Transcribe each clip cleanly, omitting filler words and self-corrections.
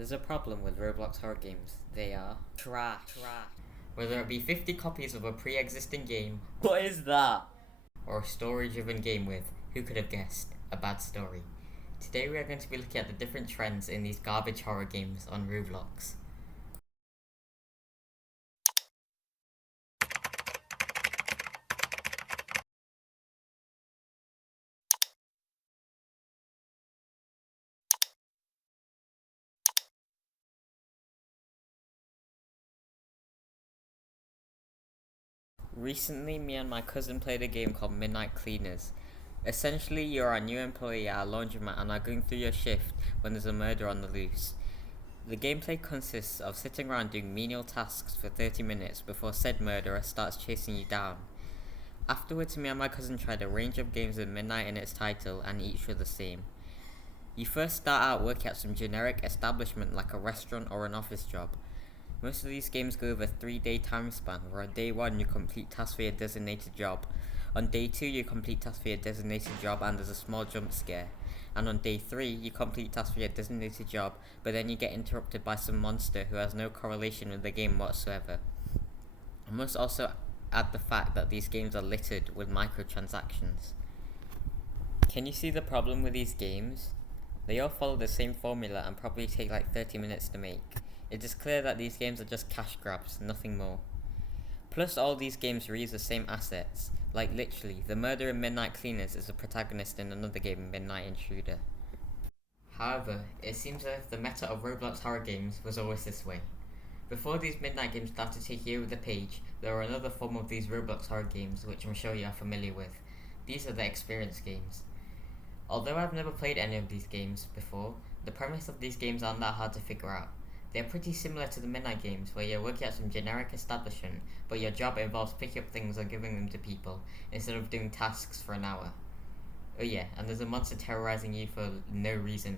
There's a problem with Roblox horror games. They are trash. Whether it be 50 copies of a pre-existing game, What is that? or a story-driven game with, who could have guessed, a bad story. Today we are going to be looking at the different trends in these garbage horror games on Roblox. Recently, me and my cousin played a game called Midnight Cleaners. Essentially, you're a new employee at a laundromat and are going through your shift when there's a murder on the loose. The gameplay consists of sitting around doing menial tasks for 30 minutes before said murderer starts chasing you down. Afterwards, me and my cousin tried a range of games with midnight in its title and each were the same. You first start out working at some generic establishment like a restaurant or an office job. Most of these games go over a 3-day time span, where on day 1 you complete tasks for your designated job. On day 2 you complete tasks for your designated job and there's a small jump scare. And on day 3 you complete tasks for your designated job, but then you get interrupted by some monster who has no correlation with the game whatsoever. I must also add the fact that these games are littered with microtransactions. Can you see the problem with these games? They all follow the same formula and probably take like 30 minutes to make. It is clear that these games are just cash grabs, nothing more. Plus all these games reuse the same assets, like literally, the murderer in Midnight Cleaners is a protagonist in another game, Midnight Intruder. However, it seems as if the meta of Roblox horror games was always this way. Before these Midnight games started taking over the page, there were another form of these Roblox horror games which I'm sure you are familiar with. These are the experience games. Although I've never played any of these games before, the premise of these games aren't that hard to figure out. They're pretty similar to the Midnight games, where you're working at some generic establishment, but your job involves picking up things or giving them to people, instead of doing tasks for an hour. Oh yeah, and there's a monster terrorizing you for no reason.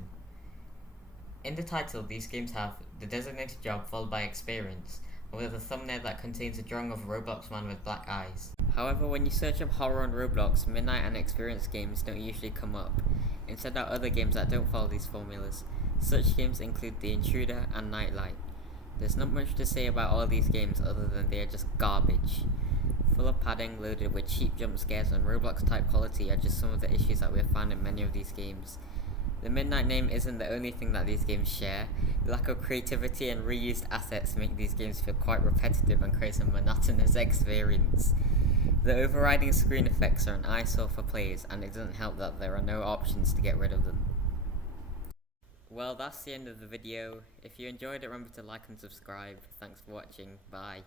In the title, these games have the designated job followed by experience, with a thumbnail that contains a drawing of a Roblox man with black eyes. However, when you search up horror on Roblox, Midnight and experience games don't usually come up. Instead are other games that don't follow these formulas. Such games include The Intruder and Nightlight. There's not much to say about all these games other than they are just garbage. Full of padding, loaded with cheap jump scares and Roblox type quality are just some of the issues that we have found in many of these games. The Midnight name isn't the only thing that these games share. The lack of creativity and reused assets make these games feel quite repetitive and create a monotonous experience. The overriding screen effects are an eyesore for players, and it doesn't help that there are no options to get rid of them. Well, that's the end of the video. If you enjoyed it, remember to like and subscribe. Thanks for watching. Bye.